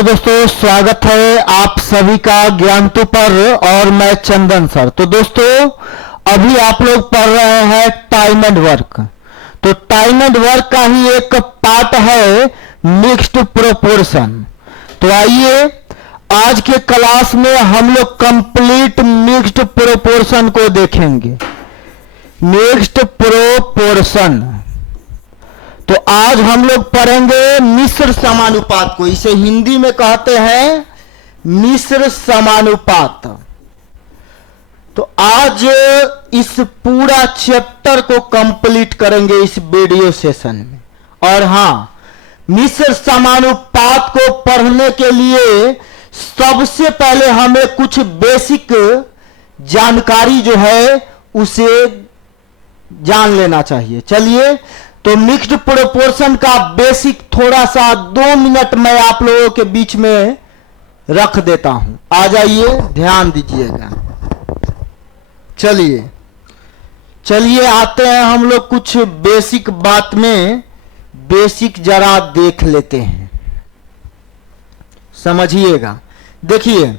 Hello दोस्तों, स्वागत है आप सभी का ज्ञानतु पर और मैं चंदन सर। तो दोस्तों, अभी आप लोग पढ़ रहे हैं टाइम एंड वर्क। तो टाइम एंड वर्क का ही एक पार्ट है मिक्स्ड प्रोपोर्शन। तो आइए आज के क्लास में हम लोग कंप्लीट मिक्स्ड प्रोपोर्शन को देखेंगे। मिक्स्ड प्रोपोर्शन तो आज हम लोग पढ़ेंगे मिश्र समानुपात को। इसे हिंदी में कहते हैं मिश्र समानुपात। तो आज इस पूरा चैप्टर को कंप्लीट करेंगे इस वीडियो सेशन में। और हां, मिश्र समानुपात को पढ़ने के लिए सबसे पहले हमें कुछ बेसिक जानकारी जो है उसे जान लेना चाहिए। चलिए, तो मिक्स्ड प्रोपोर्शन का बेसिक थोड़ा सा 2 मिनट मैं आप लोगों के बीच में रख देता हूं। आ जाइए, ध्यान दीजिएगा। चलिए आते हैं हम लोग कुछ बेसिक बात में। बेसिक जरा देख लेते हैं, समझिएगा। देखिए,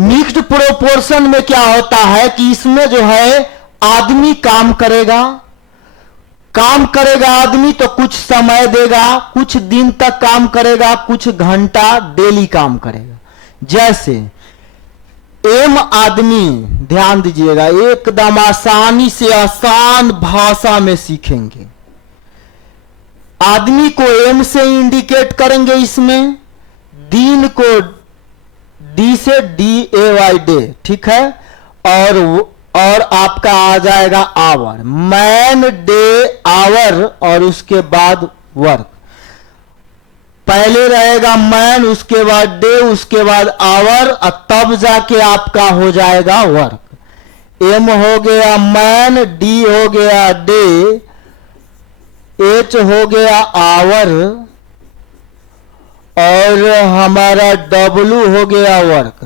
मिक्स्ड प्रोपोर्शन में क्या होता है कि इसमें जो है आदमी काम करेगा आदमी तो कुछ समय देगा, कुछ दिन तक काम करेगा, कुछ घंटा डेली काम करेगा। जैसे एम आदमी, ध्यान दीजिएगा, एकदम आसानी से आसान भाषा में सीखेंगे। आदमी को एम से इंडिकेट करेंगे, इसमें दिन को डी से DAY डे, ठीक है। और आपका आ जाएगा आवर, मैन डे आवर, और उसके बाद वर्क। पहले रहेगा मैन, उसके बाद डे, उसके बाद आवर, और तब जाके आपका हो जाएगा वर्क। एम हो गया मैन, डी हो गया डे, एच हो गया आवर, और हमारा डब्लू हो गया वर्क।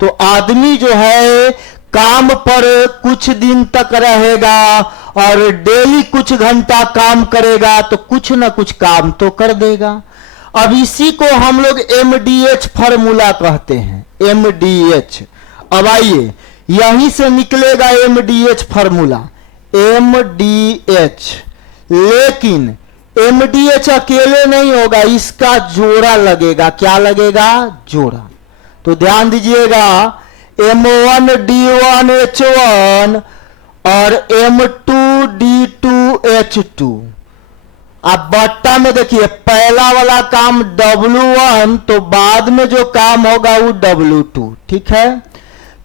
तो आदमी जो है काम पर कुछ दिन तक रहेगा और डेली कुछ घंटा काम करेगा, तो कुछ ना कुछ काम तो कर देगा। अब इसी को हम लोग MDH फॉर्मूला कहते हैं, MDH। अब आइए, यहीं से निकलेगा MDH फॉर्मूला, MDH। लेकिन MDH अकेले नहीं होगा, इसका जोड़ा लगेगा। क्या लगेगा? जोड़ा। तो ध्यान दीजिएगा, M1 D1 H1 और M2 D2 H2। अब बट्टा में देखिए, पहला वाला काम W1, तो बाद में जो काम होगा वो W2, ठीक है।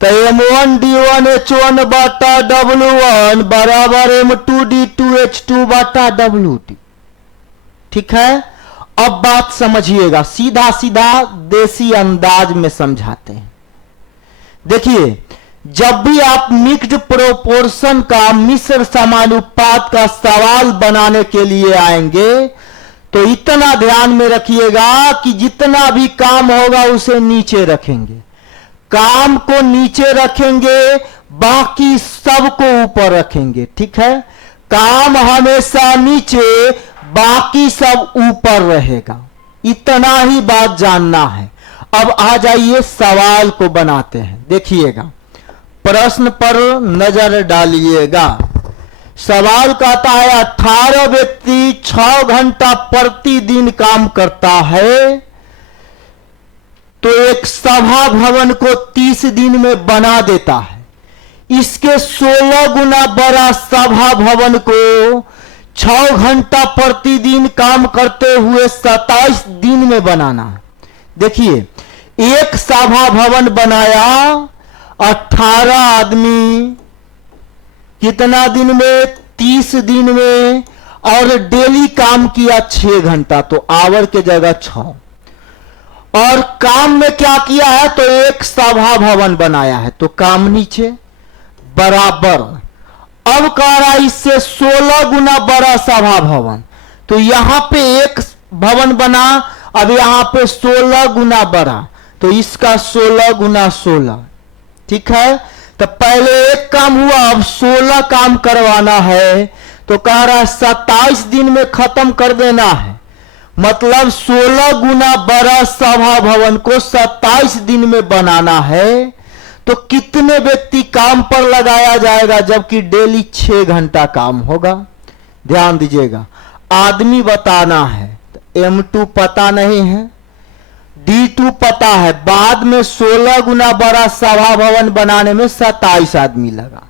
तो M1 D1 H1 बट्टा W1 बराबर M2 D2 H2 बट्टा W2, ठीक है। अब बात समझिएगा, सीधा सीधा देसी अंदाज में समझाते हैं। देखिए, जब भी आप मिक्स्ड प्रोपोर्शन का, मिश्र समानुपात का सवाल बनाने के लिए आएंगे, तो इतना ध्यान में रखिएगा कि जितना भी काम होगा उसे नीचे रखेंगे। काम को नीचे रखेंगे, बाकी सबको ऊपर रखेंगे, ठीक है। काम हमेशा नीचे, बाकी सब ऊपर रहेगा। इतना ही बात जानना है। अब आ जाइए, सवाल को बनाते हैं। देखिएगा, प्रश्न पर नजर डालिएगा। सवाल कहता है 18 व्यक्ति 6 घंटा प्रतिदिन काम करता है, तो एक सभा भवन को 30 दिन में बना देता है। इसके 16 गुना बड़ा सभा भवन को 6 घंटा प्रतिदिन काम करते हुए 27 दिन में बनाना है। देखिए, एक सभा भवन बनाया 18 आदमी, कितना दिन में? 30 दिन में, और डेली काम किया 6 घंटा, तो आवर के जगह 6। और काम में क्या किया है? तो एक सभा भवन बनाया है, तो काम नीचे बराबर। अब कह रहा है इससे 16 गुना बड़ा सभा भवन, तो यहां पे एक भवन बना, अब यहां पे 16 गुना बड़ा, तो इसका 16 गुना 16, ठीक है। तो पहले एक काम हुआ, अब 16 काम करवाना है, तो कह रहा है 27 दिन में खत्म कर देना है। मतलब 16 गुना बड़ा सभा भवन को 27 दिन में बनाना है, तो कितने व्यक्ति काम पर लगाया जाएगा, जबकि डेली 6 घंटा काम होगा। ध्यान दीजिएगा, आदमी बताना है, तो M2 पता नहीं है, D2 पता है, बाद में 16 गुना बड़ा सभा भवन बनाने में 27 आदमी लगा,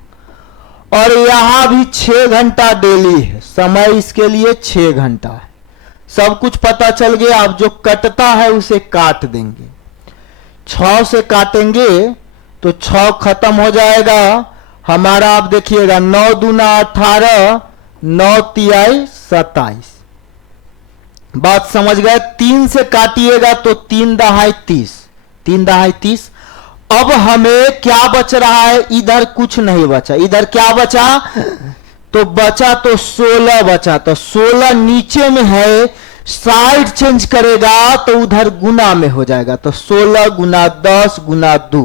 और यहां भी 6 घंटा डेली है, समय इसके लिए 6 घंटा है। सब कुछ पता चल गया। अब जो कटता है उसे काट देंगे, 6 से काटेंगे तो 6 खत्म हो जाएगा हमारा। आप देखिएगा 9 दूना 18, 9 तिहाई 27। बात समझ गए। 3 से काटिएगा तो 3 दहाई 30, 3 दहाई 30। अब हमें क्या बच रहा है, इधर कुछ नहीं बचा, इधर क्या बचा, तो बचा तो 16 बचा, तो 16 नीचे में है, साइड चेंज करेगा तो उधर गुना में हो जाएगा, तो 16 गुना 10 गुना 2,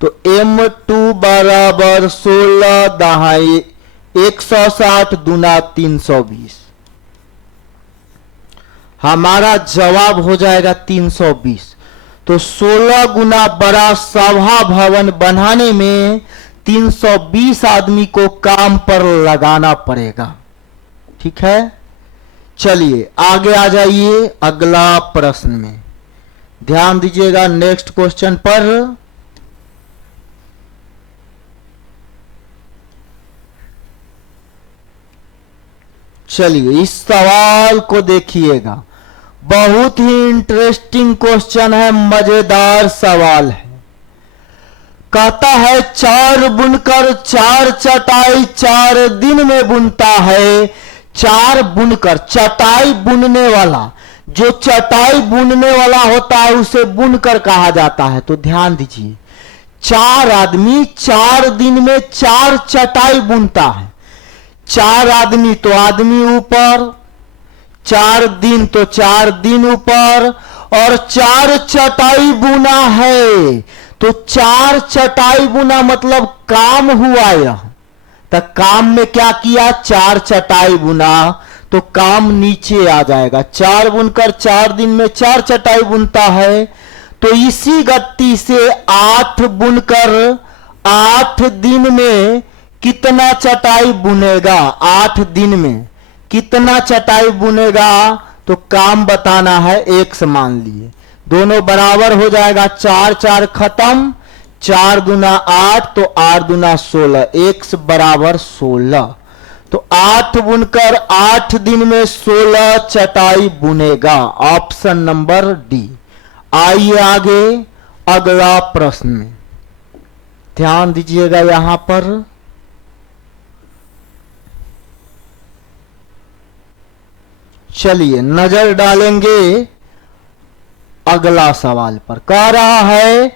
तो M2 बराबर 16 दहाई 160 दूना 320। हमारा जवाब हो जाएगा 320। तो 16 गुना बड़ा सभा भवन बनाने में 320 आदमी को काम पर लगाना पड़ेगा। ठीक है, चलिए आगे आ जाइए अगला प्रश्न में। ध्यान दीजिएगा नेक्स्ट क्वेश्चन पर। चलिए इस सवाल को देखिएगा, बहुत ही इंटरेस्टिंग क्वेश्चन है, मजेदार सवाल है। कहता है 4 बुनकर 4 चटाई 4 दिन में बुनता है। 4 बुनकर, चटाई बुनने वाला, जो चटाई बुनने वाला होता है उसे बुनकर कहा जाता है। तो ध्यान दीजिए, 4 आदमी 4 दिन में 4 चटाई बुनता है। 4 आदमी तो आदमी ऊपर, 4 दिन तो 4 दिन ऊपर, और 4 चटाई बुना है, तो 4 चटाई बुना मतलब काम हुआ यह। तो काम में क्या किया, 4 चटाई बुना, तो काम नीचे आ जाएगा। 4 बुनकर 4 दिन में 4 चटाई बुनता है, तो इसी गति से 8 बुनकर 8 दिन में कितना चटाई बुनेगा, 8 दिन में कितना चटाई बुनेगा, तो काम बताना है। एक मान लिए, दोनों बराबर हो जाएगा, 4 4 खत्म, 4 दूना 8, तो 8 दूना 16, एक बराबर 16। तो 8 बुनकर 8 दिन में 16 चटाई बुनेगा, ऑप्शन नंबर डी। आइए आगे अगला प्रश्न में ध्यान दीजिएगा। यहां पर चलिए नजर डालेंगे अगला सवाल पर। कह रहा है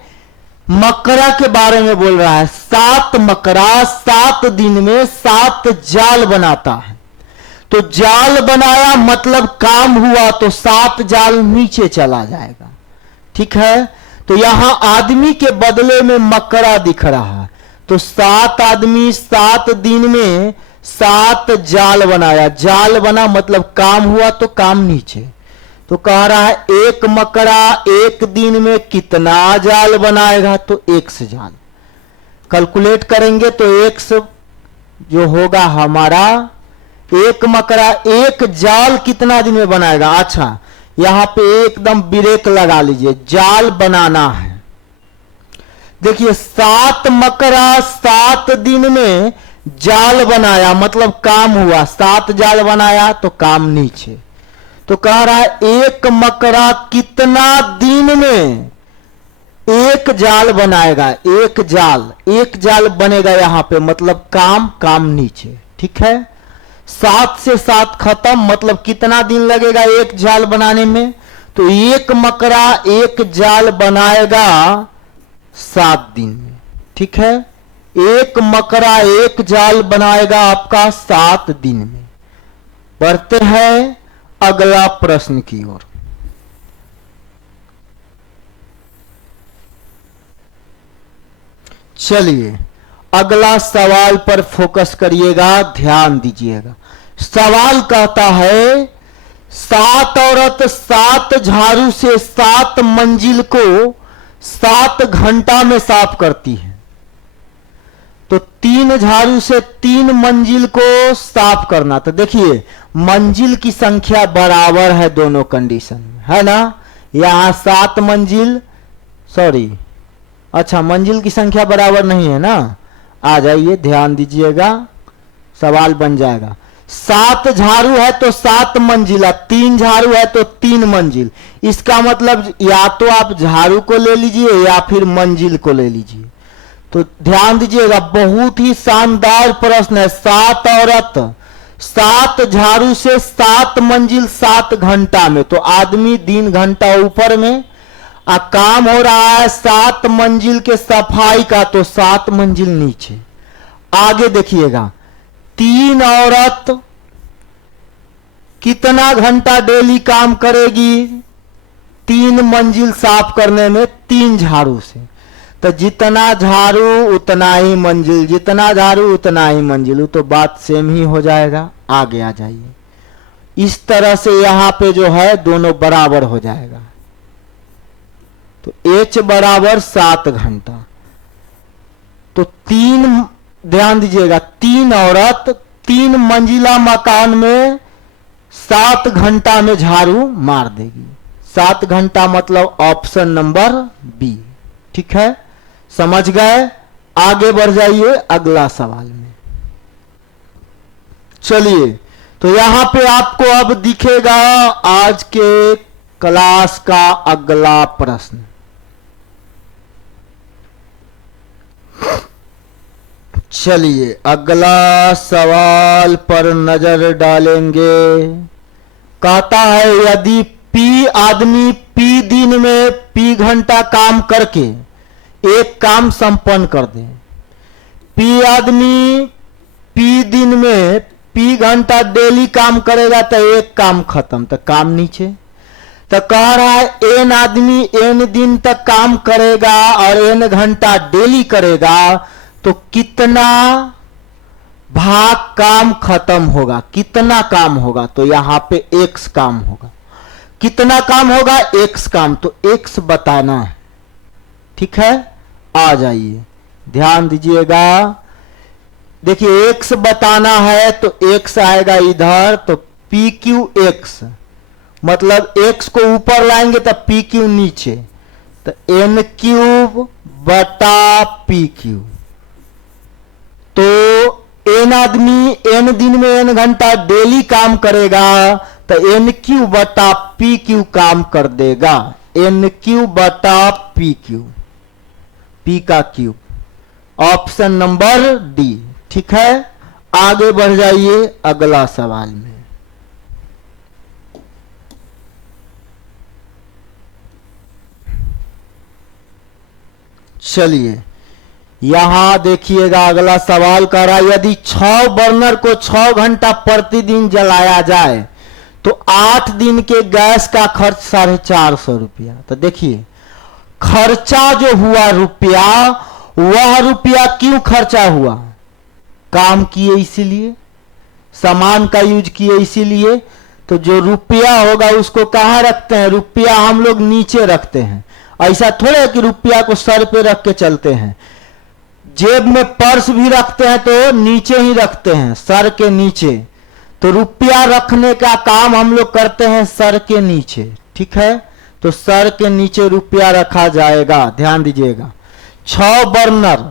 मकरा के बारे में बोल रहा है। 7 मकरा 7 दिन में 7 जाल बनाता है। तो जाल बनाया मतलब काम हुआ, तो 7 जाल नीचे चला जाएगा। ठीक है, तो यहां आदमी के बदले में मकरा दिख रहा है। तो 7 आदमी 7 दिन में 7 जाल बनाया, जाल बना मतलब काम हुआ, तो काम नीचे। तो कह रहा है एक मकड़ा एक दिन में कितना जाल बनाएगा, तो 100 जाल। कैलकुलेट करेंगे तो 100 जो होगा हमारा, एक मकड़ा एक जाल कितना दिन में बनाएगा। अच्छा, यहां पे एकदम ब्रेक लगा लीजिए, जाल बनाना है। देखिए 7 मकड़ा 7 दिन में जाल बनाया मतलब काम हुआ, 7 जाल बनाया तो काम नीचे। तो कह रहा है एक मकड़ा कितना दिन में एक जाल बनाएगा, एक जाल बनेगा यहां पे, मतलब काम नीचे। ठीक है, 7 से 7 खत्म, मतलब कितना दिन लगेगा एक जाल बनाने में, तो एक मकड़ा एक जाल बनाएगा 7 दिन में। ठीक है, एक मकड़ा एक जाल बनाएगा आपका 7 दिन में। बढ़ते हैं अगला प्रश्न की ओर। चलिए अगला सवाल पर फोकस करिएगा, ध्यान दीजिएगा। सवाल कहता है 7 औरत 7 झाड़ू से 7 मंजिल को 7 घंटा में साफ करती है। तो 3 झाड़ू से 3 मंजिल को साफ करना, तो देखिए मंजिल की संख्या बराबर है दोनों कंडीशन में, है ना। यहां 7 मंजिल, सॉरी, अच्छा मंजिल की संख्या बराबर नहीं है ना, आ जाइए ध्यान दीजिएगा, सवाल बन जाएगा। 7 झाड़ू है तो 7 मंजिला, 3 झाड़ू है तो 3 मंजिल। इसका मतलब या तो आप झाड़ू को ले लीजिए या फिर मंजिल को ले लीजिए। तो ध्यान दीजिएगा, बहुत ही शानदार प्रश्न है। 7 औरत 7 झाड़ू से 7 मंजिल 7 घंटा में, तो आदमी 3 घंटा ऊपर में काम हो रहा है 7 मंजिल के सफाई का, तो 7 मंजिल नीचे। आगे देखिएगा, 3 औरत कितना घंटा डेली काम करेगी 3 मंजिल साफ करने में 3 झाड़ू से। तो जितना झाड़ू उतना ही मंजिल, जितना झाड़ू उतना ही मंजिल, तो बात सेम ही हो जाएगा। आगे आ जाइए, इस तरह से यहां पे जो है दोनों बराबर हो जाएगा। तो H बराबर 7 घंटा, तो 3, ध्यान दीजिएगा, 3 औरत 3 मंजिला मकान में 7 घंटा में झाड़ू मार देगी। 7 घंटा मतलब ऑप्शन नंबर बी, ठीक है, समझ गए। आगे बढ़ जाइए अगला सवाल में। चलिए, तो यहां पे आपको अब दिखेगा आज के क्लास का अगला प्रश्न। चलिए अगला सवाल पर नजर डालेंगे। कहता है यदि P आदमी P दिन में P घंटा काम करके एक काम संपन्न कर दे, P आदमी P दिन में P घंटा डेली काम करेगा तो एक काम खत्म, तो काम नीचे। तो कह रहा है N आदमी N दिन तक काम करेगा और N घंटा डेली करेगा, तो कितना भाग काम खत्म होगा, कितना काम होगा, तो यहां पे x काम होगा। कितना काम होगा, x काम, तो x बताना है, ठीक है। आ जाइए, ध्यान दीजिएगा, देखिए x बताना है तो x आएगा इधर, तो PQX मतलब x को ऊपर लाएंगे तो PQ नीचे, तो n क्यूब बटा PQ। तो n आदमी n दिन में n घंटा डेली काम करेगा, तो n क्यू बटा पी क्यू काम कर देगा। n क्यू बटा पी क्यू, पी का क्यूब, ऑप्शन नंबर डी, ठीक है। आगे बढ़ जाइए अगला सवाल में। चलिए यहां देखिएगा अगला सवाल कर रहा है यदि 6 बर्नर को 6 घंटा प्रतिदिन जलाया जाए तो 8 दिन के गैस का खर्च 450 रुपया। तो देखिए खर्चा जो हुआ रुपया, वह रुपया क्यों खर्चा हुआ, काम किए इसीलिए, सामान का यूज किए इसीलिए। तो जो रुपया होगा उसको कहां रखते हैं, रुपया हम लोग नीचे रखते हैं। ऐसा थोड़ा कि रुपया को सर पे रख के चलते हैं, जेब में पर्स भी रखते हैं तो नीचे ही रखते हैं, सर के नीचे। तो रुपया रखने का काम हम लोग करते हैं सर के नीचे, ठीक है। तो सर के नीचे रुपया रखा जाएगा, ध्यान दीजिएगा। 6 बर्नर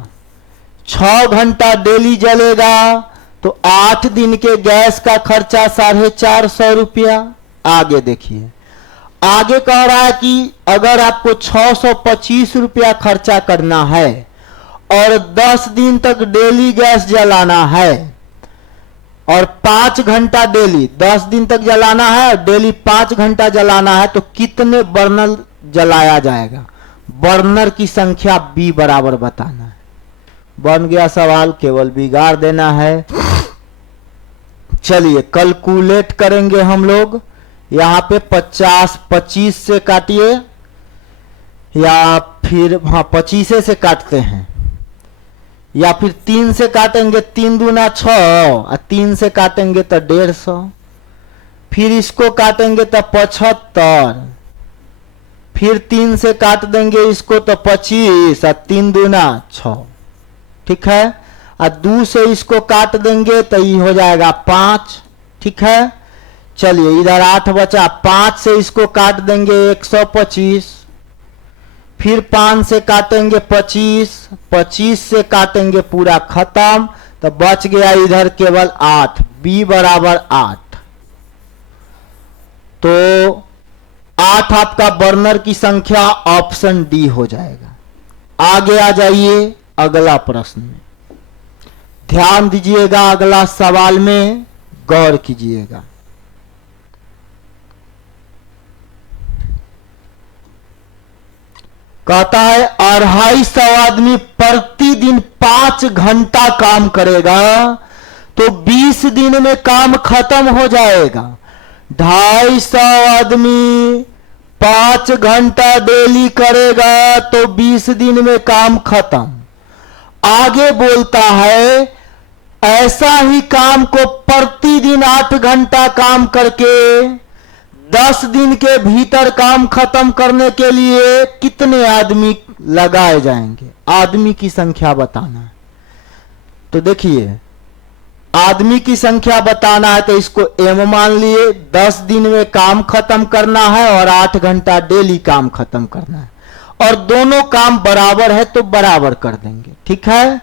6 घंटा डेली जलेगा तो 8 दिन के गैस का खर्चा 450 रुपया। आगे देखिए, आगे कह रहा है कि अगर आपको 625 रुपया खर्चा करना है और 10 दिन तक डेली गैस जलाना है और 5 घंटा डेली 10 दिन तक जलाना है, डेली 5 घंटा जलाना है, तो कितने बर्नर जलाया जाएगा। बर्नर की संख्या बी बराबर बताना है। बन गया सवाल, केवल बिगाड़ देना है। चलिए कैलकुलेट करेंगे हम लोग। यहां पे 50 25 से काटिए या फिर हाँ 25 से काटते हैं या फिर 3 से काटेंगे, 3 दूना 6 और 3 से काटेंगे तो 150। फिर इसको काटेंगे तो 75, फिर 3 से काट देंगे इसको तो 25 और 3 दूना 6, ठीक है। और 2 से इसको काट देंगे तो ये हो जाएगा 5, ठीक है। चलिए इधर 8 बचा, 5 से इसको काट देंगे 125, फिर 5 से काटेंगे 25, 25 से काटेंगे पूरा खत्म, तो बच गया इधर केवल 8, b बराबर 8। तो 8 आपका बर्नर की संख्या ऑप्शन डी हो जाएगा। आगे आ जाइए अगला प्रश्न में, ध्यान दीजिएगा, अगला सवाल में गौर कीजिएगा। कहता है 250 आदमी प्रतिदिन 5 घंटा काम करेगा तो 20 दिन में काम खत्म हो जाएगा। 250 आदमी 5 घंटा डेली करेगा तो 20 दिन में काम खत्म। आगे बोलता है ऐसा ही काम को प्रतिदिन 8 घंटा काम करके 10 दिन के भीतर काम खत्म करने के लिए कितने आदमी लगाए जाएंगे? आदमी की संख्या बताना है। तो देखिए आदमी की संख्या बताना है तो इसको m मान लिए, 10 दिन में काम खत्म करना है और 8 घंटा डेली काम खत्म करना है, और दोनों काम बराबर है तो बराबर कर देंगे, ठीक है।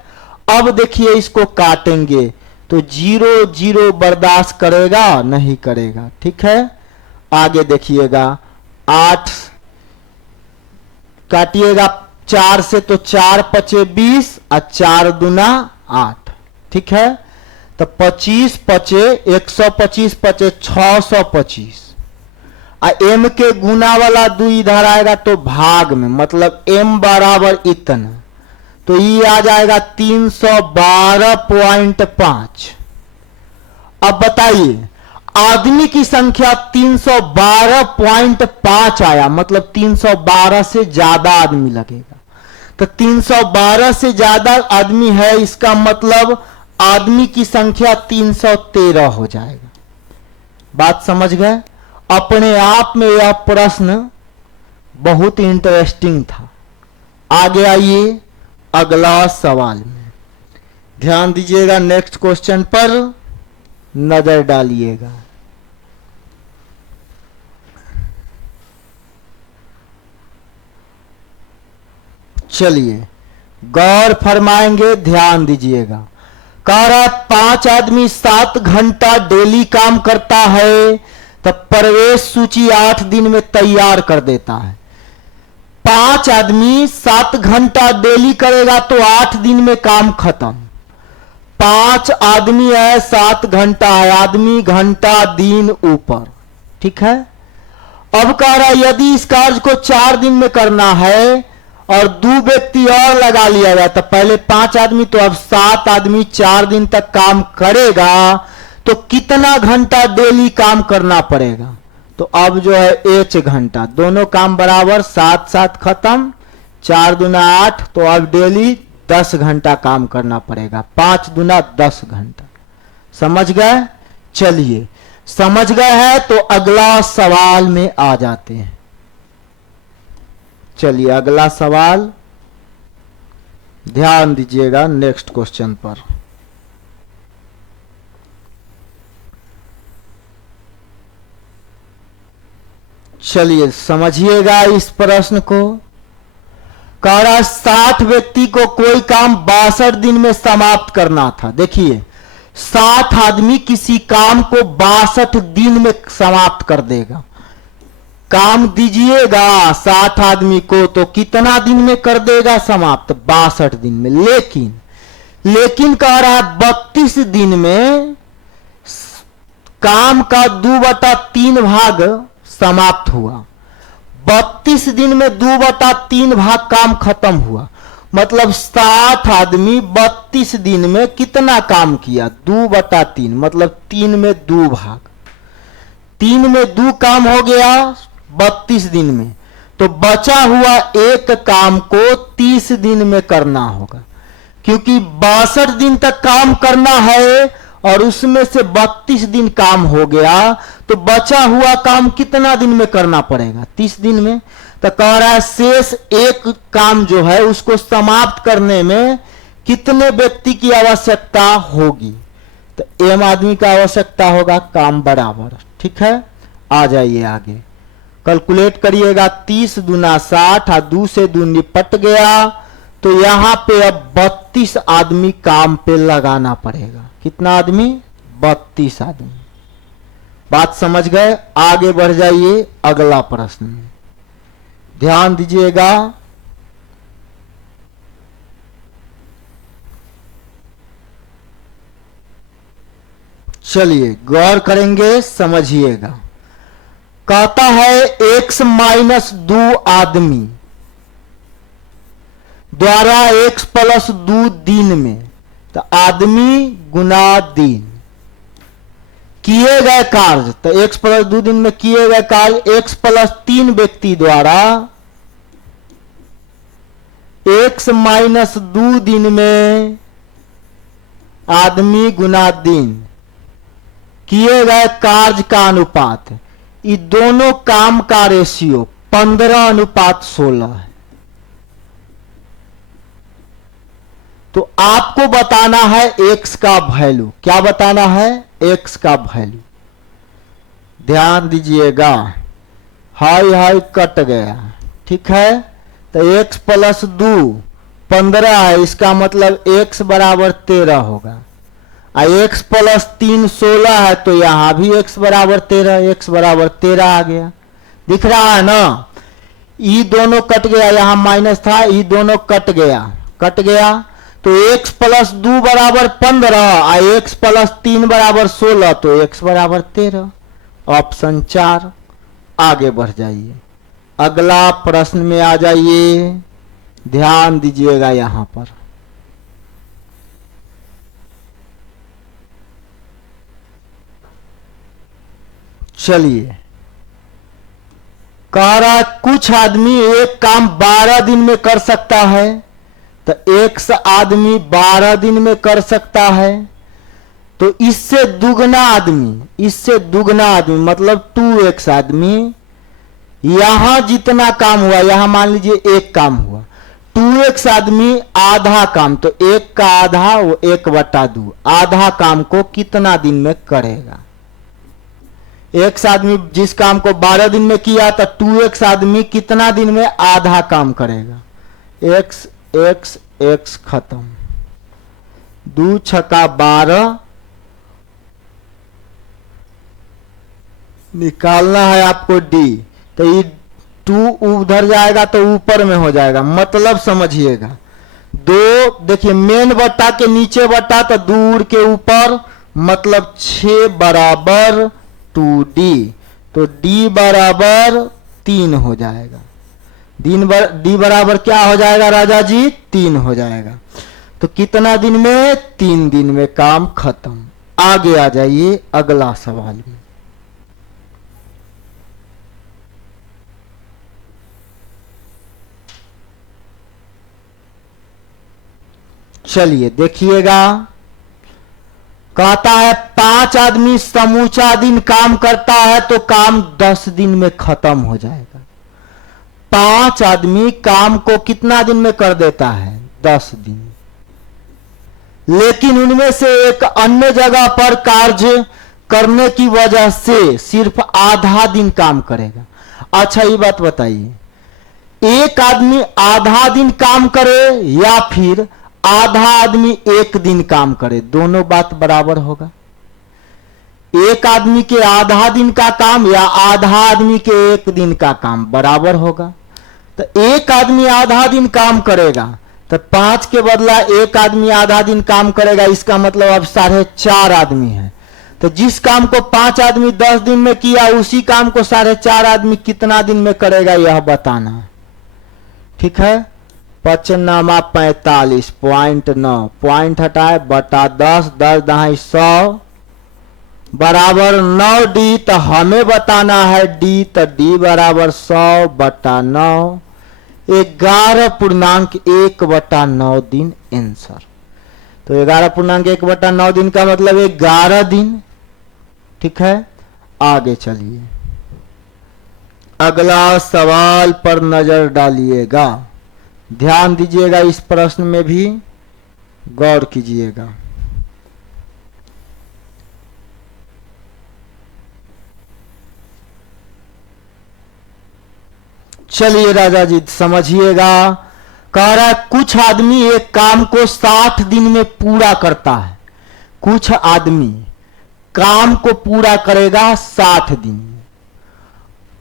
अब देखिए इसको काटेंगे तो 0 0 बर्दाश्त करेगा नहीं करेगा, ठीक है। आगे देखिएगा 8 काटिएगा 4 से तो 4 पचे 20 और 4 दूना 8, ठीक है। तो 25 पचे 125 पचे 625, और m के गुना वाला 2 इधर आएगा तो भाग में, मतलब m बराबर इतना, तो ये आ जाएगा 312.5। अब बताइए आदमी की संख्या 312.5 आया, मतलब 312 से ज्यादा आदमी लगेगा। तो 312 से ज्यादा आदमी है, इसका मतलब आदमी की संख्या 313 हो जाएगा। बात समझ गए? अपने आप में यह प्रश्न बहुत इंटरेस्टिंग था। आगे आइए अगला सवाल में, ध्यान दीजिएगा, नेक्स्ट क्वेश्चन पर नजर डालिएगा। चलिए गौर फरमाएंगे, ध्यान दीजिएगा। कह रहा 5 आदमी 7 घंटा डेली काम करता है तो प्रवेश सूची 8 दिन में तैयार कर देता है। 5 आदमी 7 घंटा डेली करेगा तो 8 दिन में काम खत्म। 5 आदमी है, 7 घंटा है, आदमी घंटा दिन ऊपर, ठीक है। अब कह रहा यदि इस कार्य को 4 दिन में करना है और 2 व्यक्ति और लगा लिया जाए, तो पहले 5 आदमी तो अब 7 आदमी 4 दिन तक काम करेगा तो कितना घंटा डेली काम करना पड़ेगा? तो अब जो है h घंटा, दोनों काम बराबर, 7 7 खत्म, 4 दूना 8, तो अब डेली 10 घंटा काम करना पड़ेगा, 5 दूना 10 घंटा। समझ गए? चलिए समझ गए हैं तो अगला सवाल में आ जाते हैं। चलिए अगला सवाल, ध्यान दीजिएगा नेक्स्ट क्वेश्चन पर। चलिए समझिएगा इस प्रश्न को। कह रहा 60 व्यक्ति को कोई काम 62 दिन में समाप्त करना था। देखिए 60 आदमी किसी काम को 62 दिन में समाप्त कर देगा। काम दीजिएगा 60 आदमी को तो कितना दिन में कर देगा समाप्त? 62 दिन में। लेकिन कह रहा है 32 दिन में काम का 2/3 भाग समाप्त हुआ। 32 दिन में 2/3 भाग काम खत्म हुआ, मतलब 60 आदमी 32 दिन में कितना काम किया? 2/3, मतलब 3 में 2 भाग, 3 में 2 काम हो गया 32 दिन में। तो बचा हुआ एक काम को 30 दिन में करना होगा, क्योंकि 62 दिन तक काम करना है और उसमें से 32 दिन काम हो गया, तो बचा हुआ काम कितना दिन में करना पड़ेगा? 30 दिन में। तो कह रहा है शेष एक काम जो है उसको समाप्त करने में कितने व्यक्ति की आवश्यकता होगी? तो एम आदमी का आवश्यकता होगा, काम बराबर। ठीक है, आ जाइए आगे, कैलकुलेट करिएगा। 30 दूना 60 और 2 से 2 निपट गया, तो यहां पे अब 32 आदमी काम पे लगाना पड़ेगा। कितना आदमी? 32 आदमी। बात समझ गए? आगे बढ़ जाइए अगला प्रश्न में, ध्यान दीजिएगा। चलिए गौर करेंगे, समझिएगा। कहता है x माइनस 2 आदमी द्वारा x प्लस 2 दिन में, तो आदमी गुना दिन किए गए कार्य, तो x प्लस 2 दिन में किए गए कार्य x प्लस 3 व्यक्ति द्वारा x माइनस 2 दिन में आदमी गुना दिन किए गए कार्य का अनुपात, ये दोनों काम का रेशियो 15:16 है। तो आपको बताना है x का वैल्यू। क्या बताना है? x का वैल्यू। ध्यान दीजिएगा, हाई हाई कट गया। ठीक है, तो x प्लस 2 15 है, इसका मतलब x बराबर 13 होगा। x प्लस 3 16 है, तो यहां भी x बराबर 13, x बराबर 13 आ गया। दिख रहा है ना? ये दोनों कट गया, यहां माइनस था, ये दोनों कट गया। तो x प्लस 2 बराबर 15 और x प्लस 3 बराबर 16, तो x बराबर 13। ऑप्शन 4। आगे बढ़ जाइए, अगला प्रश्न में आ जाइए, ध्यान दीजिएगा यहां पर। चलिए, कह रहा कुछ आदमी एक काम 12 दिन में कर सकता है, तो x आदमी 12 दिन में कर सकता है, तो इससे दुगना आदमी मतलब 2x आदमी, यहां जितना काम हुआ, यहां मान लीजिए एक काम हुआ, 2x आदमी आधा काम, तो एक का आधा वो 1/2, आधा काम को कितना दिन में करेगा? x आदमी जिस काम को 12 दिन में किया, तो 2x आदमी कितना दिन में आधा काम करेगा? x x x खत्म, 2 छक्का 12 निकालना है आपको d, तो ये 2 उधर जाएगा तो ऊपर में हो जाएगा, मतलब समझिएगा। 2 देखिए मेन बट्टा के नीचे बट्टा, तो दूर के ऊपर, मतलब 6 बराबर 2d, तो d बराबर 3 हो जाएगा। d बराबर क्या हो जाएगा राजा जी? 3 हो जाएगा। तो कितना दिन में? 3 दिन में काम खत्म। आगे आ जाइए अगला सवाल में। चलिए देखिएगा, कहता है 5 आदमी समूचा दिन काम करता है, तो काम 10 दिन में खत्म हो जाएगा। 5 आदमी काम को कितना दिन में कर देता है? 10 दिन। लेकिन उनमें से एक अन्य जगह पर कार्य करने की वजह से सिर्फ आधा दिन काम करेगा। अच्छा ये बात बताइए, एक आदमी आधा दिन काम करे या फिर आधा आदमी 1 दिन काम करे, दोनों बात बराबर होगा? एक आदमी के आधा दिन का काम या आधा आदमी के 1 दिन का काम बराबर होगा। तो एक आदमी आधा दिन काम करेगा, तो 5 के बदला एक आदमी आधा दिन काम करेगा, इसका मतलब अब 4.5 आदमी है। तो जिस काम को 5 आदमी 10 दिन में किया, उसी काम को 4.5 आदमी कितना दिन में करेगा यह बताना। ठीक है, 55 45.9 पॉइंट हटाए बटा 10, 10 दहाई 100 बराबर 9d, तो हमें बताना है d, तो d बराबर 100 बटा 9, 11.1/9 दिन आंसर। तो 11.1/9 दिन का मतलब 11 दिन। ठीक है, आगे चलिए, अगला सवाल पर नजर डालिएगा। ध्यान दीजिएगा, इस प्रश्न में भी गौर कीजिएगा। चलिए राजा जी समझिएगा। कह रहा है कुछ आदमी एक काम को 60 दिन में पूरा करता है। कुछ आदमी काम को पूरा करेगा 60 दिन में।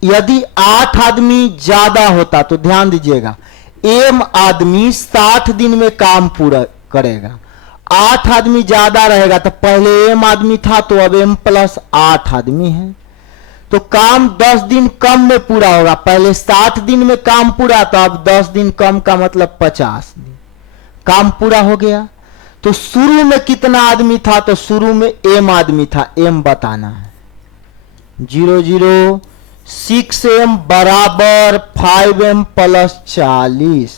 यदि 8 आदमी ज्यादा होता, तो ध्यान दीजिएगा, एम आदमी 60 दिन में काम पूरा करेगा, 8 आदमी ज्यादा रहेगा, तो पहले एम आदमी था तो अब एम प्लस 8 आदमी है, तो काम 10 दिन कम में पूरा होगा। पहले 60 दिन में काम पूरा, तो अब 10 दिन कम का मतलब 50 दिन काम पूरा हो गया। तो शुरू में कितना आदमी था, तो शुरू में एम आदमी था, एम बताना है। 006m बराबर 5m प्लस 40,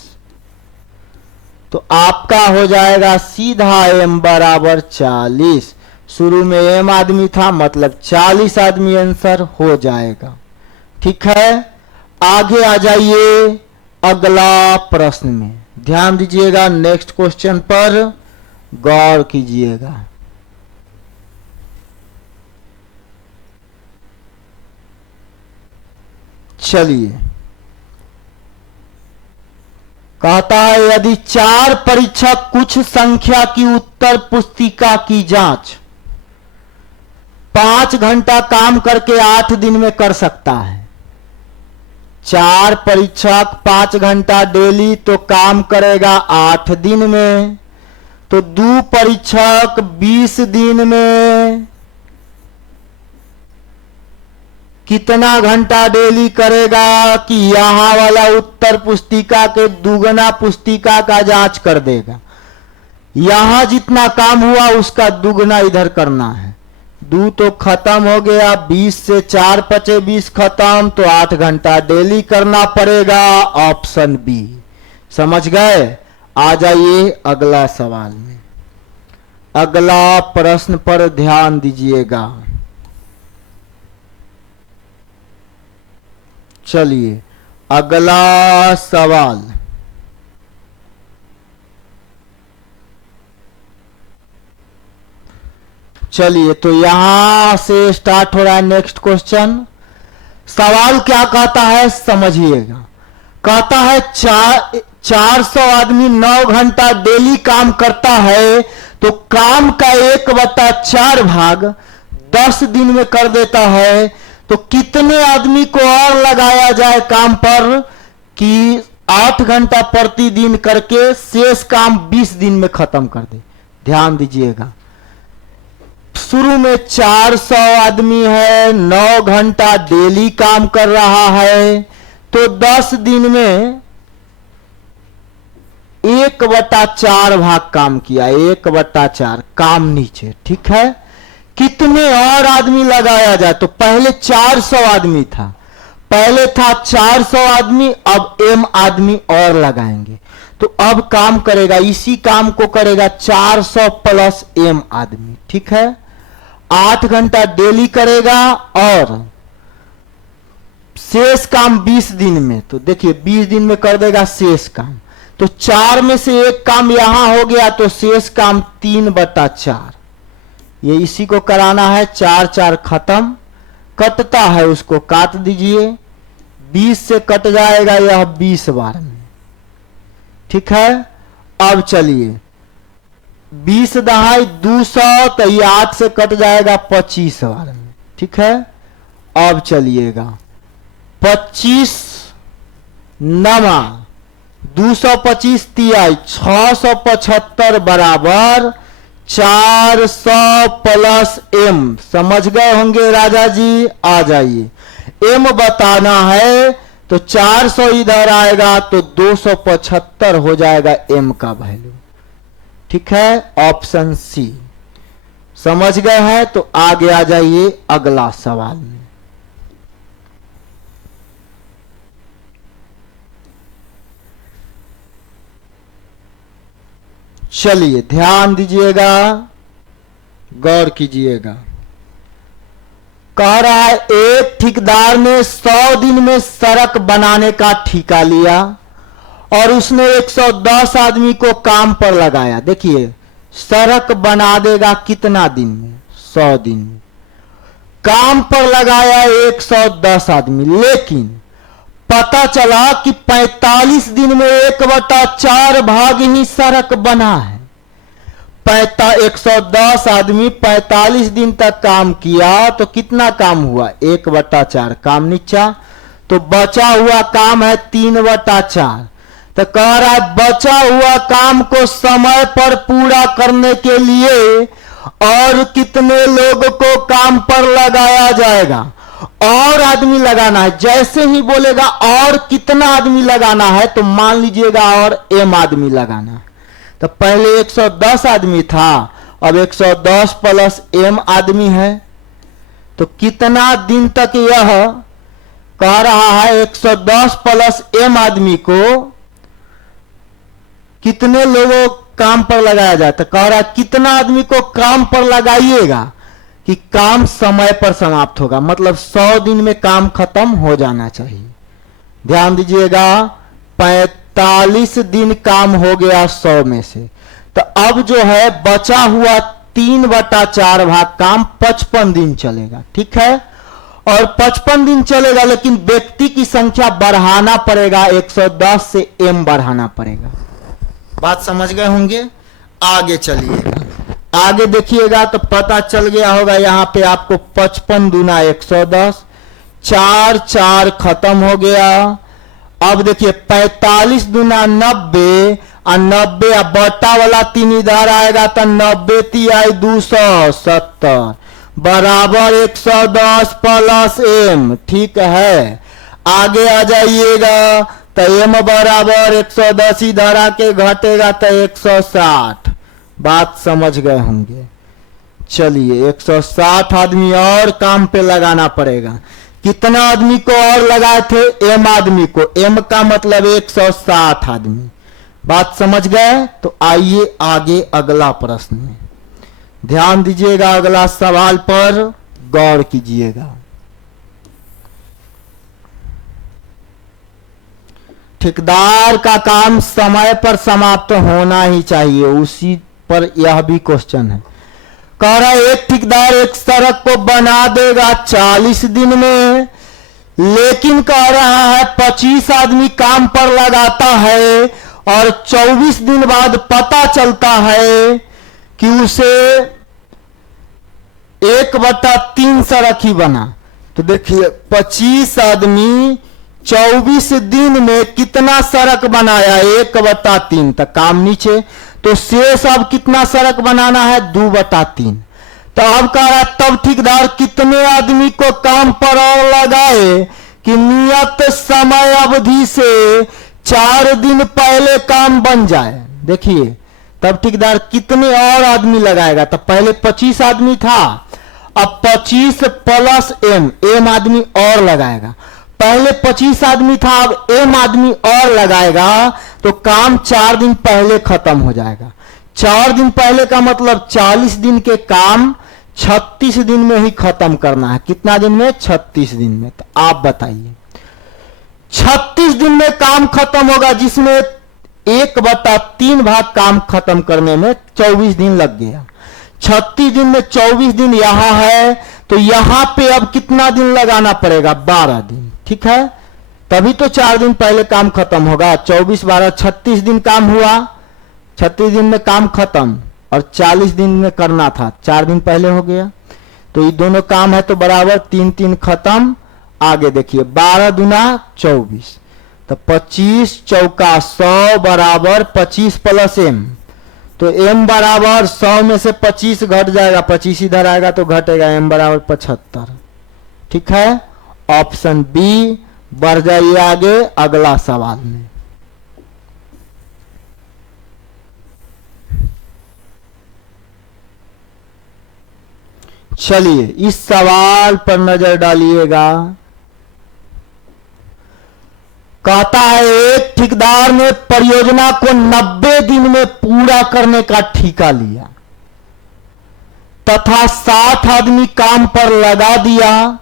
तो आपका हो जाएगा सीधा m बराबर 40। शुरू में m आदमी था मतलब 40 आदमी आंसर हो जाएगा। ठीक है, आगे आ जाइए अगला प्रश्न में। ध्यान दीजिएगा, नेक्स्ट क्वेश्चन पर गौर कीजिएगा। चलिए, कहता है यदि 4 परीक्षक कुछ संख्या की उत्तर पुस्तिका की जांच 5 घंटा काम करके 8 दिन में कर सकता है। 4 परीक्षक 5 घंटा डेली तो काम करेगा 8 दिन में, तो 2 परीक्षक 20 दिन में कितना घंटा डेली करेगा कि यहां वाला उत्तर पुस्तिका के दुगना पुस्तिका का जांच कर देगा। यहां जितना काम हुआ उसका दुगना इधर करना है। 2 तो खत्म हो गया, 20 से 4 बचे 20 खत्म, तो 8 घंटा डेली करना पड़ेगा। Option B. समझ गए? आ जाइए अगला सवाल में। अगला प्रश्न पर ध्यान दीजिएगा। चलिए अगला सवाल, चलिए तो यहां से स्टार्ट हो रहा है नेक्स्ट क्वेश्चन। सवाल क्या कहता है समझिएगा। कहता है 400 आदमी 9 घंटा डेली काम करता है, तो काम का 1/4 भाग 10 दिन में कर देता है, तो कितने आदमी को और लगाया जाए काम पर कि 8 घंटा प्रतिदिन करके शेष काम 20 दिन में खत्म कर दे। ध्यान दीजिएगा, शुरू में 400 आदमी है, 9 घंटा डेली काम कर रहा है, तो 10 दिन में 1/4 भाग काम किया, 1/4 काम नीचे। ठीक है, कितने और आदमी लगाया जाए, तो पहले 400 आदमी था, पहले था 400 आदमी, अब m आदमी और लगाएंगे, तो अब काम करेगा, इसी काम को करेगा 400 प्लस m आदमी। ठीक है, 8 घंटा डेली करेगा और शेष काम 20 दिन में, तो देखिए 20 दिन में कर देगा शेष काम, तो 4 में से एक काम यहां हो गया, तो शेष काम 3/4। ये इसी को कराना है, 4 4 खत्म, कटता है उसको काट दीजिए, 20 से कट जाएगा यह 20 बार में। ठीक है, अब चलिए 20 दहाई 200, तो ये 8 से कट जाएगा 25 बार में। ठीक है, अब चलिएगा 25 नमा 225 तिहाई 675 बराबर 400 प्लस m। समझ गए होंगे राजा जी? आ जाइए, m बताना है, तो 400 इधर आएगा तो 275 हो जाएगा m का वैल्यू। ठीक है, ऑप्शन सी। समझ गए हैं? तो आगे आ जाइए अगला सवाल में। चलिए ध्यान दीजिएगा, गौर कीजिएगा। कह रहा है एक ठेकेदार ने 100 दिन में सड़क बनाने का ठेका लिया और उसने 110 आदमी को काम पर लगाया। देखिए सड़क बना देगा कितना दिन में? 100 दिन में। काम पर लगाया 110 आदमी, लेकिन पता चला कि 45 दिन में 1/4 भाग ही सड़क बना है। 110 आदमी 45 दिन तक काम किया तो कितना काम हुआ? 1/4 काम नीचा, तो बचा हुआ काम है 3/4। तो कह रहा है बचा हुआ काम को समय पर पूरा करने के लिए और कितने लोगों को काम पर लगाया जाएगा? और आदमी लगाना है। जैसे ही बोलेगा और कितना आदमी लगाना है तो मान लीजिएगा और m आदमी लगाना है। तो पहले 110 आदमी था, अब 110 प्लस m आदमी है। तो कितना दिन तक यह कह रहा है 110 प्लस m आदमी को कितने लोगों काम पर लगाया जाए? तो कह रहा है कितना आदमी को काम पर लगाइएगा कि काम समय पर समाप्त होगा, मतलब 100 दिन में काम खत्म हो जाना चाहिए। ध्यान दीजिएगा 45 दिन काम हो गया 100 में से, तो अब जो है बचा हुआ 3/4 भाग काम 55 दिन चलेगा। ठीक है, और 55 दिन चलेगा, लेकिन व्यक्ति की संख्या बढ़ाना पड़ेगा, 110 से m बढ़ाना पड़ेगा। बात समझ गए होंगे? आगे चलिएगा, आगे देखिएगा तो पता चल गया होगा। यहां पे आपको 55 दूना 110, 4 खत्म हो गया। अब देखिए 45 दूना 90 और 90 बट्टा वाला 3 इधर आएगा तो 90 तिहाई 270 बराबर 110 प्लस m। ठीक है, आगे आ जाइएगा तो m बराबर 110 इधर आके घटेगा तो 160। बात समझ गए होंगे? चलिए 160 आदमी और काम पे लगाना पड़ेगा। कितना आदमी को और लगाए थे? m आदमी को। m का मतलब 160 आदमी। बात समझ गए? तो आइए आगे अगला प्रश्न में ध्यान दीजिएगा, अगला सवाल पर गौर कीजिएगा। ठेकेदार का काम समय पर समाप्त होना ही चाहिए, उसी पर यह भी क्वेश्चन है। कह रहा है एक ठेकेदार एक सड़क को बना देगा 40 दिन में, लेकिन कह रहा है 25 आदमी काम पर लगाता है और 24 दिन बाद पता चलता है कि उसे 1/3 सड़क ही बना। तो देखिए 25 आदमी 24 दिन में कितना सड़क बनाया? 1/3 तक काम नीचे, तो शेष अब कितना सड़क बनाना है? 2/3। तो अब कह रहा है तब ठेकेदार कितने आदमी को काम पर और लगाए कि नियत समय अवधि से 4 दिन पहले काम बन जाए। देखिए तब ठेकेदार कितने और आदमी लगाएगा? तो पहले 25 आदमी था, अब 25 प्लस m आदमी और लगाएगा। पहले 25 आदमी था, अब m आदमी और लगाएगा तो काम 4 दिन पहले खत्म हो जाएगा। 4 दिन पहले का मतलब 40 दिन के काम 36 दिन में ही खत्म करना है। कितना दिन में? 36 दिन में। तो आप बताइए 36 दिन में काम खत्म होगा, जिसमें 1/3 भाग काम खत्म करने में 24 दिन लग गया। 36 दिन में 24 दिन यहां है, तो यहां पे अब कितना दिन लगाना पड़ेगा? 12 दिन। ठीक है, तभी तो 4 दिन पहले काम खत्म होगा। 24 12 36 दिन काम हुआ, 36 दिन में काम खत्म, और 40 दिन में करना था, 4 दिन पहले हो गया। तो ये दोनों काम है तो बराबर 3 खत्म। आगे देखिए 12 दूना 24, तो 25 चौका 100 बराबर 25 प्लस m। तो m बराबर 100 में से 25 घट जाएगा, 25 इधर आएगा तो घटेगा, m बराबर 75। ठीक है, ऑप्शन बी। बढ़ जाइए आगे अगला सवाल में। चलिए इस सवाल पर नजर डालिएगा। कहता है एक ठेकेदार ने परियोजना को 90 दिन में पूरा करने का ठेका लिया तथा 60 आदमी काम पर लगा दिया।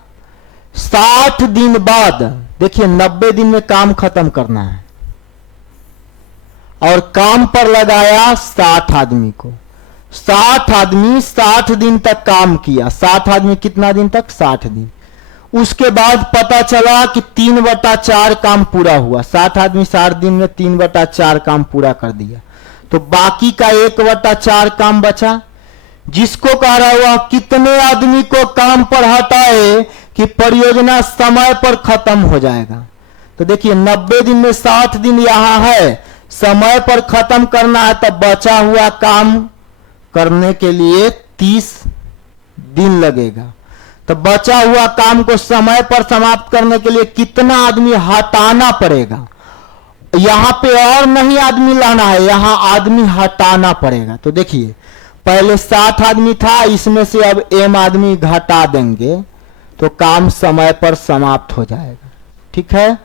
60 दिन बाद, देखिए 90 दिन में काम खत्म करना है और काम पर लगाया 60 आदमी को। 60 आदमी 60 दिन तक काम किया। 60 आदमी कितना दिन तक? 60 दिन। उसके बाद पता चला कि 3/4 काम पूरा हुआ। 60 आदमी 60 दिन में 3/4 काम पूरा कर दिया, तो बाकी का 1/4 काम बचा, जिसको कह रहा हुआ कितने आदमी को काम पर हटाए कि परियोजना समय पर खत्म हो जाएगा। तो देखिए 90 दिन में 60 दिन यहां है, समय पर खत्म करना है, तब बचा हुआ काम करने के लिए 30 दिन लगेगा। तो बचा हुआ काम को समय पर समाप्त करने के लिए कितना आदमी हटाना पड़ेगा? यहां पे और नहीं आदमी लाना है, यहां आदमी हटाना पड़ेगा। तो देखिए पहले 60 आदमी था, इसमें से अब m आदमी घटा देंगे तो काम समय पर समाप्त हो जाएगा। ठीक है,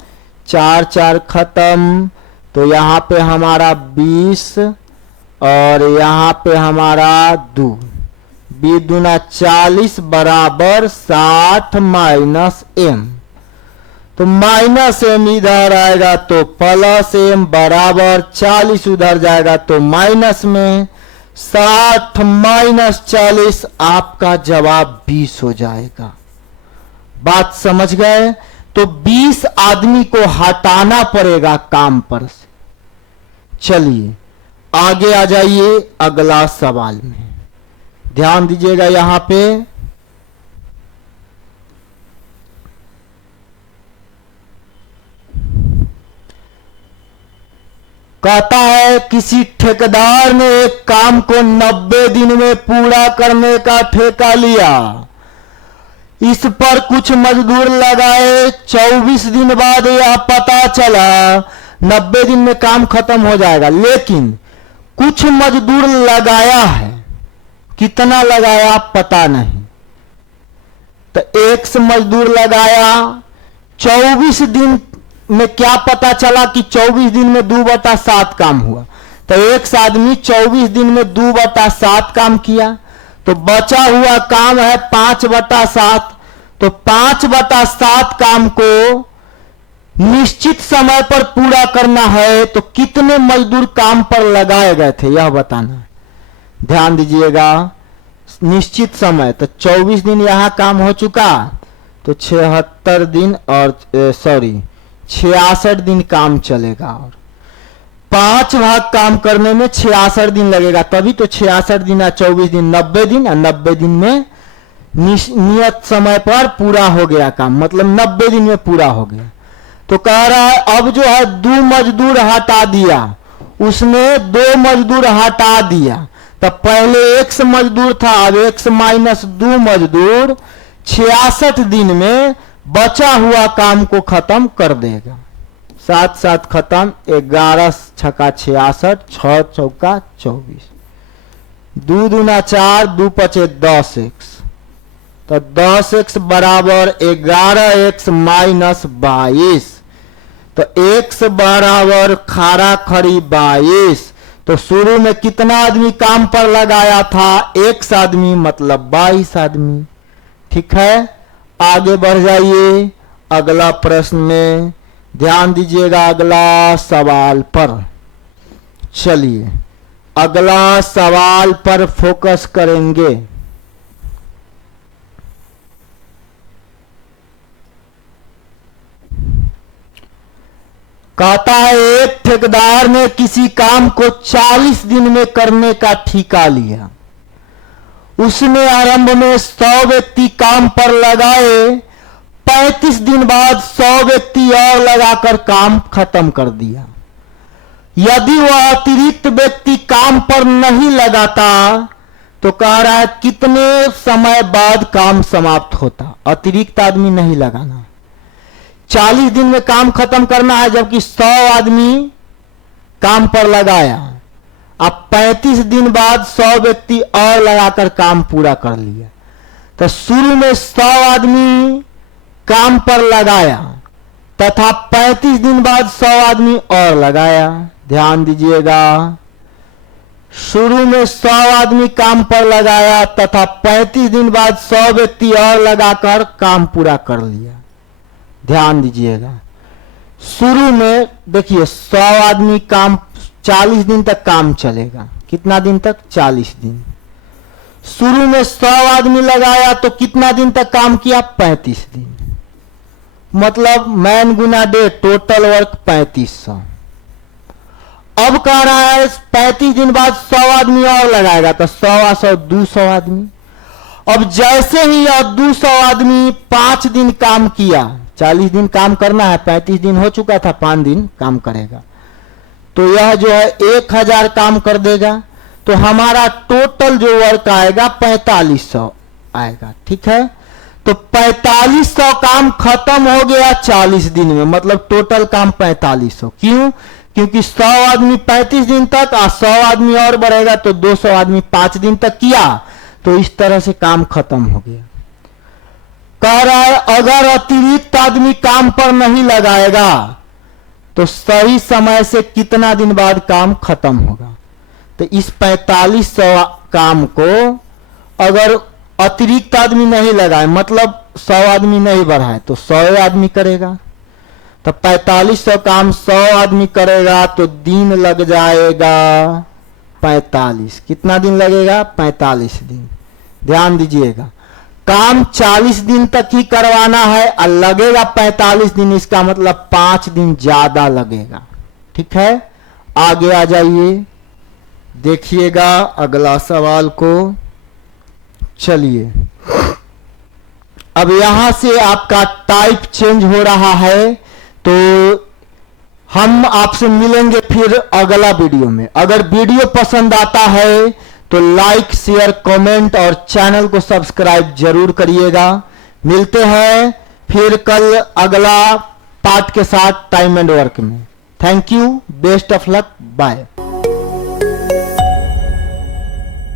4 खत्म, तो यहां पे हमारा 20 और यहां पे हमारा 2, 20 दूना 40 बराबर 60 माइनस m। तो माइनस m इधर आएगा तो प्लस m बराबर 40 उधर जाएगा तो माइनस में 60 माइनस 40, आपका जवाब 20 हो जाएगा। बात समझ गए? तो 20 आदमी को हटाना पड़ेगा काम पर से। चलिए आगे आ जाइए अगला सवाल में, ध्यान दीजिएगा। यहां पे कहता है किसी ठेकेदार ने एक काम को 90 दिन में पूरा करने का ठेका लिया। इस पर कुछ मजदूर लगाए। 24 दिन बाद यह पता चला 90 दिन में काम खत्म हो जाएगा, लेकिन कुछ मजदूर लगाया है, कितना लगाया पता नहीं। तो एक से मजदूर लगाया, 24 दिन में क्या पता चला कि 24 दिन में 2/7 काम हुआ। तो एक आदमी 24 दिन में 2/7 काम किया, तो बचा हुआ काम है 5/7। तो 5/7 काम को निश्चित समय पर पूरा करना है, तो कितने मजदूर काम पर लगाए गए थे यह बताना है। ध्यान दीजिएगा, निश्चित समय तो 24 दिन यहां काम हो चुका, तो 76 दिन और 66 दिन काम चलेगा और 5 भाग काम करने में 66 दिन लगेगा, तभी तो 66 दिन या 24 दिन 90 दिन, और 90 दिन में नियत समय पर पूरा हो गया काम, मतलब 90 दिन में पूरा हो गया। तो कह रहा है अब जो है 2 मजदूर हटा दिया, उसने 2 मजदूर हटा दिया। तब पहले x मजदूर था, अब x माइनस 2 मजदूर 66 दिन में बचा हुआ काम को खत्म कर देगा। 7 खत्म, 11 छक्का 66, 6 चौका 24, 2 दूना 4, 2 पचे 10x। तो 10x बराबर 11x माइनस 22। तो x बराबर खारा खड़ी 22। तो शुरू में कितना आदमी काम पर लगाया था? x आदमी, मतलब 22 आदमी। ठीक है, आगे बढ़ जाइए अगला प्रश्न में, ध्यान दीजिएगा अगला सवाल पर। चलिए अगला सवाल पर फोकस करेंगे। कहता है एक ठेकेदार ने किसी काम को 40 दिन में करने का ठेका लिया। उसने आरंभ में 100 व्यक्ति काम पर लगाए, 35 दिन बाद 100 व्यक्ति और लगाकर काम खत्म कर दिया। यदि वह अतिरिक्त व्यक्ति काम पर नहीं लगाता तो कह रहा है कितने समय बाद काम समाप्त होता। अतिरिक्त आदमी नहीं लगाना, 40 दिन में काम खत्म करना है, जबकि 100 आदमी काम पर लगाया। अब 35 दिन बाद 100 व्यक्ति और लगाकर काम पूरा कर लिया। तो शुरू में 100 आदमी काम पर लगाया, तथा 35 दिन बाद 100 आदमी और लगाया। ध्यान दीजिएगा, शुरू में 100 आदमी काम पर लगाया तथा 35 दिन बाद 100 व्यक्ति और लगाकर काम पूरा कर लिया। ध्यान दीजिएगा, शुरू में देखिए 100 आदमी काम 40 दिन तक काम चलेगा। कितना दिन तक? 40 दिन। शुरू में 100 आदमी लगाया तो कितना दिन तक काम किया? 35 दिन। मतलब मैन गुना डे, टोटल वर्क 3500। अब कह रहा है 35 दिन बाद 100 आदमी और लगाएगा तो 100 200 आदमी। अब जैसे ही यह 200 आदमी 5 दिन काम किया, 40 दिन काम करना है, 35 दिन हो चुका था, 5 दिन काम करेगा, तो यह जो है 1000 काम कर देगा। तो हमारा टोटल जो वर्क आएगा 4500 आएगा। ठीक है, तो 4500 काम खत्म हो गया 40 दिन में, मतलब टोटल काम 4500। क्यों? क्योंकि 100 आदमी 35 दिन तक और 100 आदमी और बढ़ेगा तो 200 आदमी 5 दिन तक किया, तो इस तरह से काम खत्म हो गया। कह रहा है अगर अतिरिक्त आदमी काम पर नहीं लगाएगा तो सही समय से कितना दिन बाद काम खत्म होगा। तो इस 4500 काम को अगर अतिरिक्त आदमी नहीं लगाए, मतलब 100 आदमी नहीं बढ़ाए, तो 100 आदमी करेगा। तो 4500 काम 100 आदमी करेगा तो दिन लग जाएगा 45। कितना दिन लगेगा? 45 दिन। ध्यान दीजिएगा, काम 40 दिन तक ही करवाना है और लगेगा 45 दिन, इसका मतलब 5 दिन ज्यादा लगेगा। ठीक है, आगे आ जाइए, देखिएगा अगला सवाल को। चलिए, अब यहां से आपका टाइप चेंज हो रहा है, तो हम आपसे मिलेंगे फिर अगला वीडियो में। अगर वीडियो पसंद आता है तो लाइक, शेयर, कमेंट और चैनल को सब्सक्राइब जरूर करिएगा। मिलते हैं फिर कल अगला पार्ट के साथ टाइम एंड वर्क में। Thank you, best of luck, bye.